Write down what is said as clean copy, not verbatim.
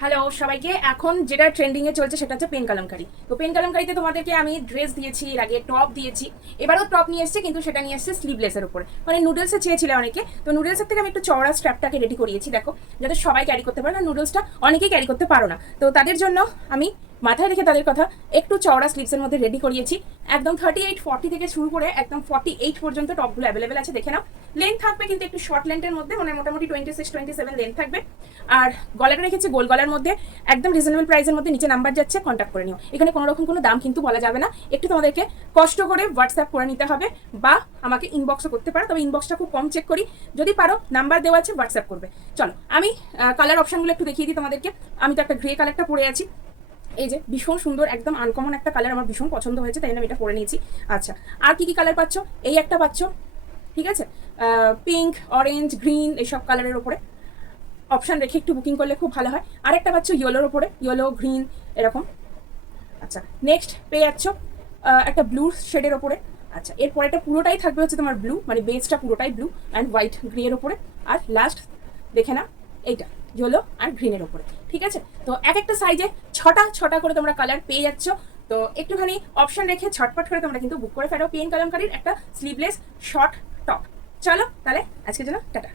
Hello সবাইকে। এখন যেটা ট্রেন্ডিং এ চলছে সেটা হচ্ছে পেন কালামকারি। তো পেন কালামকারিতে তোমাদেরকে আমি ড্রেস দিয়েছি, এর আগে টপ দিয়েছি, এবারও টপ নিয়ে এসেছি, কিন্তু সেটা নিয়ে এসেছে স্লিভলেসের উপরে। মানে নুডলসে চেয়েছিল অনেকে, তো নুডলসের থেকে আমি একটু চওড়া স্ট্র্যাপটাকে রেডি করিয়েছি, দেখো, যাতে সবাই ক্যারি করতে পারে না। নুডলসটা অনেকেই ক্যারি করতে পারো না, তো তাদের জন্য আমি মাথায় রেখে তাদের কথা একটু চওড়া স্লিভসের মধ্যে রেডি করিয়েছি। একদম 38-40 থেকে শুরু করে একদম 48 পর্যন্ত টপগুলো অ্যাভেলেবেল আছে, দেখে নাও। লেন্থ থাকবে কিন্তু একটু শর্ট লেন্থের মধ্যে, মানে মোটামুটি 26-27 লেন্থ থাকবে। আর গলাটা রেখেছি গোল গলার মধ্যে, একদম রিজনেবল প্রাইসের মধ্যে। নিচে নাম্বার যাচ্ছে, কন্ট্যাক্ট করে নিও। এখানে কোনো রকম কোনো দাম কিন্তু বলা যাবে না, একটু তোমাদেরকে কষ্ট করে হোয়াটসঅ্যাপ করে নিতে হবে, বা আমাকে ইনবক্সও করতে পারো, তবে ইনবক্সটা খুব কম চেক করি। যদি পারো নাম্বার দেওয়া আছে, হোয়াটসঅ্যাপ করবে। চলো আমি কালার অপশনগুলো একটু দেখিয়ে দিই তোমাদেরকে। আমি তো একটা গ্রে কালারটা পরে আছি, এই যে ভীষণ সুন্দর, একদম আনকমন একটা কালার, আমার ভীষণ পছন্দ হয়েছে, তাই আমি এটা পরে নিয়েছি। আচ্ছা, আর কি কি কালার পাচ্ছ? এই একটা পাচ্ছ, ঠিক আছে, পিঙ্ক, অরেঞ্জ, গ্রিন, এইসব কালারের ওপরে অপশান রেখে একটু বুকিং করলে খুব ভালো হয়। আরেকটা পাচ্ছ ইয়েলোর ওপরে, ইয়েলো, গ্রিন, এরকম। আচ্ছা, নেক্সট পেয়ে যাচ্ছ একটা ব্লু শেডের ওপরে। আচ্ছা, এরপর এটা পুরোটাই থাকবে হচ্ছে তোমার ব্লু, মানে বেসটা পুরোটাই ব্লু অ্যান্ড হোয়াইট গ্রের ওপরে। আর লাস্ট দেখে না, এইটা ইয়েলো আর গ্রিনের ওপরে, ঠিক আছে। তো এক একটা সাইজে ছটা ছটা করে তোমরা কালার পেয়ে যাচ্ছ। তো একটুখানি অপশন রেখে ছটপট করে তোমরা কিন্তু বুক করে ফেলো পেন কালামকারীর একটা স্লিভলেস শর্ট টপ। চলো তাহলে আজকের জন্য টাটা।